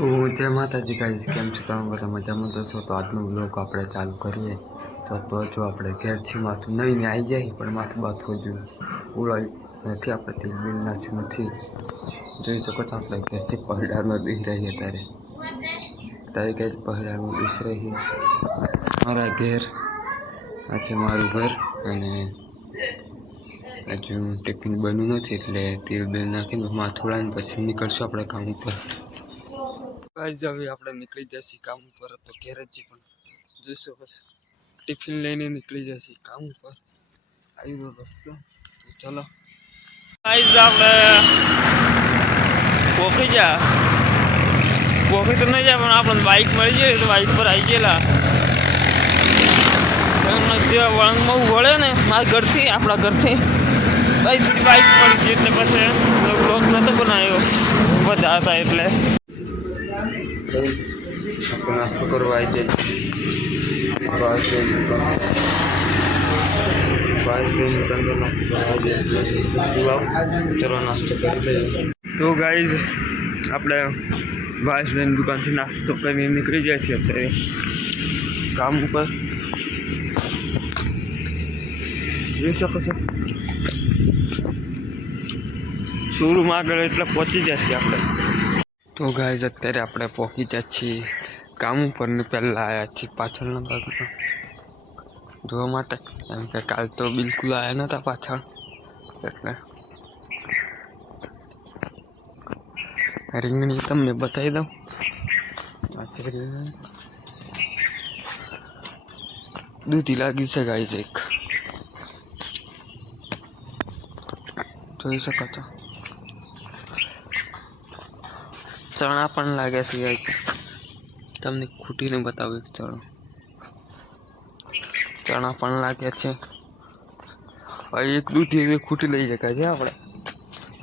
तो जय माताजी गाइस केम छो તમે બધા મજામાં તો છો તો આજનો વ્લોગ આપણે ચાલુ કરીએ તો જો આપણે ઘેરથી માથું નહીં આવી જાય પણ માથું બાથવું જોઈએ ઉડાઈ નથી આપણે તેલ બિલ નાખ્યું નથી જોઈ શકો છો આપણે ઘેરથી પહડામાં બેસી રહીએ ત્યારે કંઈ પહડામાં બેસી રહીએ મારા ઘેર આ છે મારું ઘર અને હજુ ટિફિન બન્યું નથી એટલે તેલ બિલ નાખીને માથું ઉડાવીને પછી નીકળશું આપણે કામ ઉપર गाइस अभी આપણે નીકળી જશે કામ ઉપર તો ઘેર જ પણ જોઈશું પછી ટિફિન લઈને નીકળી જશે કામ ઉપર આવ્યો રસ્તો તો ચલો ગાइस આપણે પોકી તો નહીં જાય પણ આપણને બાઇક મળી જાય તો બાઇક પર આવી ગયેલા જે વળંગમાં વળે ને મારા ઘરથી આપણા ઘરથી બાઇક મળી ગઈ એટલે પછી બ્લોગ નહોતો બનાવ્યો બધા હતા એટલે આપણે નાસ્તો કરવા આવી જાય નાસ્તો કરી લઈએ તો ગાઈઝ આપણે ભાઈબેન દુકાનથી નાસ્તો કરીને નીકળી જાય છે અત્યારે કામ ઉપર જોઈ શકો છો શોરૂમ આગળ એટલે પહોંચી જશે આપણે તો ગાઈઝ અત્યારે આપણે પહોંચી જાય છીએ કામ ઉપર ને પહેલાં આવ્યા છીએ પાછળના ભાગમાં જોવા માટે કેમ કે કાલ તો બિલકુલ આવ્યા નહોતા પાછળ એટલે રીંગણી તમને બતાવી દઉં દૂધી લાગી છે ગાઈઝ એક જોઈ શકો છો ચણા પણ લાગે છે તમને ખૂટીને બતાવું ચણા પણ લાગે છે એક દૂધી ખૂટી લઈ શકાય છે આપણે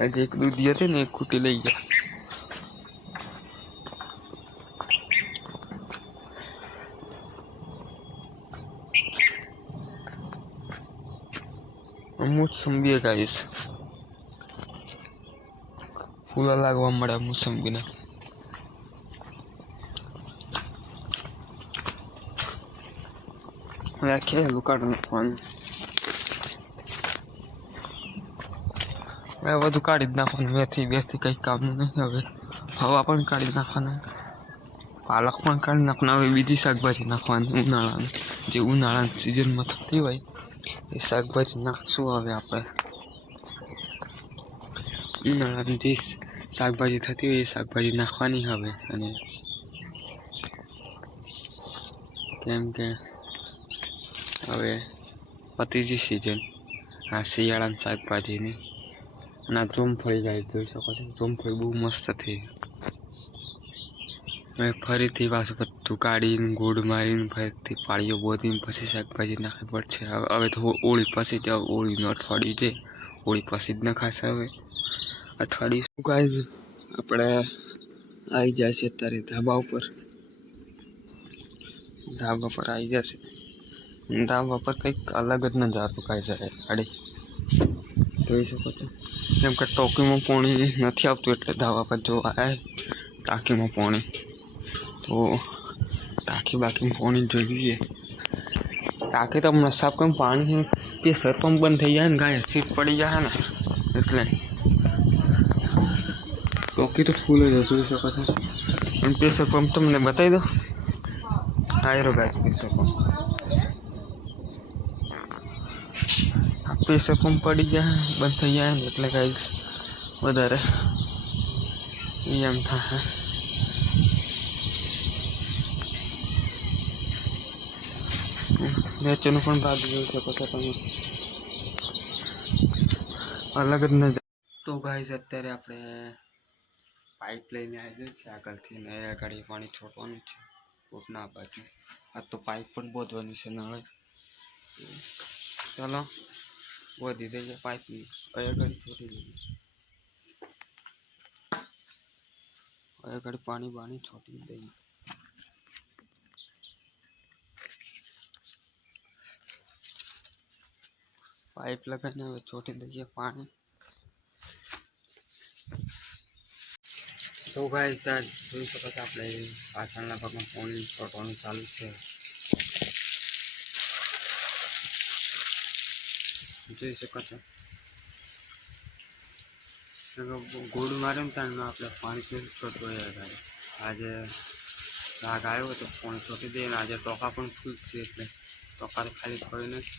હજી એક દૂધી હતી ને એક ખૂટી લઈ ગયા મોસંબી ગાઈશ ફૂલા લાગવા મળ્યા મોસંબીના ખેલું કાઢી નાખવાનું હવે બધું કાઢી જ નાખવાનું બેથી કંઈ કામનું નહીં હવે હવા પણ કાઢી નાખવાના પાલક પણ કાઢી નાખવાના હવે બીજી શાકભાજી નાખવાની ઉનાળાની જે ઉનાળાની સિઝનમાં થતી હોય એ શાકભાજી નાખશું હવે આપણે ઉનાળાની જે શાકભાજી થતી હોય એ શાકભાજી નાખવાની હવે અને કેમ કે હવે પતીજી સિઝન આ શિયાળાની શાકભાજીની અને આ જોમફળી જાય જોઈ શકો છો જોમફળી બહુ મસ્ત થઈ હવે ફરીથી પાછું બધું કાઢીને ગોળ મારીને ફરીથી પાળીઓ બોધીને પછી શાકભાજી નાખવી પડશે હવે તો હોળી પછી જ હોળીનું અઠવાડિયું છે હોળી પછી જ નખાશે હવે અઠવાડિયું ગાઈઝ આપણે આવી જશે અત્યારે ધાબા પર આવી જશે ધાબા પર કંઈક અલગ જ નજારો કાંઈ જાય ગાડી જોઈ શકો છો કેમ કે ટોકીમાં પાણી નથી આવતું એટલે ધાબા પર જો આવે ટાંકીમાં પાણી તો ટાંકી બાકીમાં પાણી જોઈ લઈએ ટાંકી તો હમણાં સાફ કેમ પાણી પ્રેશર પંપ બંધ થઈ જાય ને ગાય સીટ પડી જાય ને એટલે ટોકી તો ફૂલ જ જોઈ શકો છો પણ પ્રેશર પંપ તમને બતાવી દો આયરો ગાય પ્રેશર પંપ પ્રેશર પંપ પડી જાય બંધ થઈ જાય ને એટલે ગાઈઝ વધારે એમ થાય નેચરનું પણ ભાગ જોઈ શકો છો તમે અલગ જ નજર તો ગાઈઝ અત્યારે આપણે પાઇપ લઈને આવી છે આગળથી ને આગળ પાણી છોડવાનું છે કોટના બાજુ આ તો પાઇપ પણ બોધવાની છે નળે ચાલો બોધી દઈએ પાઇપની આગળ છોડી દઈએ આગળ પાણી છોડી દઈએ પાઇપ લગાવીને હવે છોડી દઈએ પાણી તો ગાઈસ આ જોઈ શકો છો આપણે પાછળના ભાગમાં પાણી છોડવાનું ચાલુ છે. જોઈ શકો છો ગોળ મારે ને ત્યાં આપણે પાણી છોડતો હતા. આજે રાગ આવ્યો તો પાણી છોડી દઈએ ને આજે ટોકા પણ ફૂલ છે એટલે ટોકા તો ખાલી થયું નથી.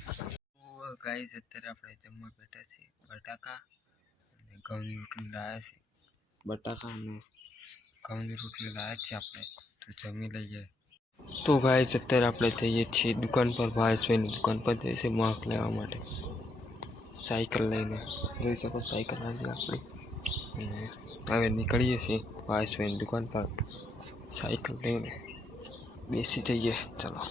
ગાઈસ અત્યારે આપણે જમવા બેઠા છીએ. બટાકા અને ઘઉંની રોટલી લાવ્યા છે. બટાકા અને ઘઉંની રોટલી લાવ્યા છે આપણે, તો જમી લઈએ. તો ગાઈસ અત્યારે આપણે જઈએ છીએ દુકાન પર. ભાવેશભાઈની દુકાન પર જઈશે માખ લેવા માટે સાયકલ લઈને. જોઈ શકો સાયકલ આવી આપણી અને હવે નીકળીએ છીએ ભાવેશભાઈની દુકાન પર સાયકલ લઈને. બેસી જઈએ ચલો.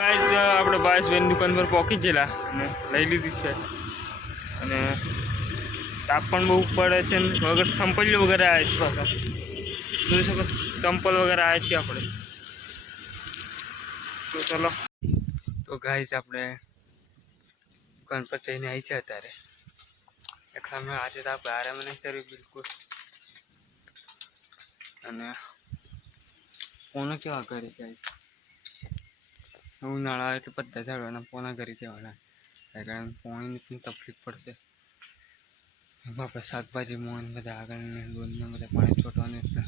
ગાઈસ આપણે ભાવેશભાઈની દુકાન પર પહોંચી ગયેલા અને લઈ લીધી છે. અને તાપ પણ બહુ પડે છે ને વગર સંપલ્યો વગેરે આવે છે પાછા. જોઈ શકો ચંપલ વગેરે આવે છે આપણે. તો ચલો. તો ગાઈસ આપણે દુકાન પર જઈને આવી છે અત્યારે. એકલા આજે તો આપણે આરામ નહીં કર્યું બિલકુલ. અને પોને કેવા ઘરે જાય ઉનાળા એટલે બધા ઝાડવાના પોના કરી દેવાના, કારણ પાણીની પણ તકલીફ પડશે. એમાં આપણે શાકભાજી મોન બધા આગળને દોનને બધા પાણી છોટવાનું એટલે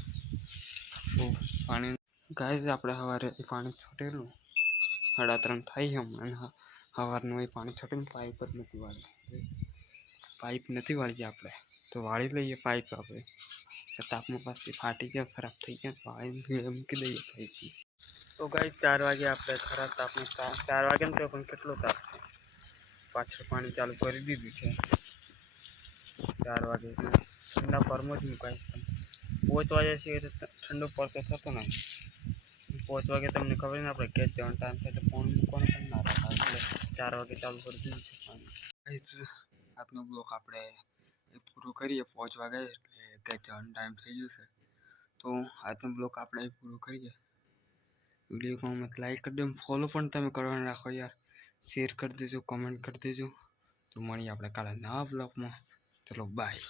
બહુ પાણી. ગાય આપણે સવારે પાણી છોટેલું 3:30 થાય અને સવારનું એ પાણી છોટીને પાઇપ જ નથી વાળતી. પાઇપ નથી વાળી આપણે તો વાળી લઈએ પાઇપ. આપણે તાપમાં પાછી ફાટી ગયા ખરાબ થઈ ગયા વાળી મૂકી દઈએ પાઇપ. તો ગાય 4 વાગે આપણે ખરાબ તાપમાં 4 વાગે ને તો પણ કેટલો તાપ છે. પાછળ પાણી ચાલુ કરી દીધું છે 4 વાગે એટલે ઠંડા પરમાં જ મુકાય. 5 વાગ્યા છે એટલે ઠંડો પડતો થતો નહીં. 5 વાગે તમને ખબર ને આપણે ગેસ જવાનો ટાઈમ થાય તો ફોન મૂકવાનો પણ ના રાખા એટલે 4 વાગે ચાલુ કરી દીધું છે પાણી. આજનો બ્લોક આપણે પૂરો કરીએ. 5 વાગે એટલે ગેસ જવાનો ટાઈમ થઈ જશે. તો આજનો બ્લોક આપણે પૂરો કરીએ. વિડીયો મત લાઈક કરી દો, ફોલો પણ તમે કરવાનું રાખો યાર. શેર કરી દેજો, કમેન્ટ કરી દેજો. તો મળીએ આપણે કાલે નવા બ્લોગમાં. ચલો બાય.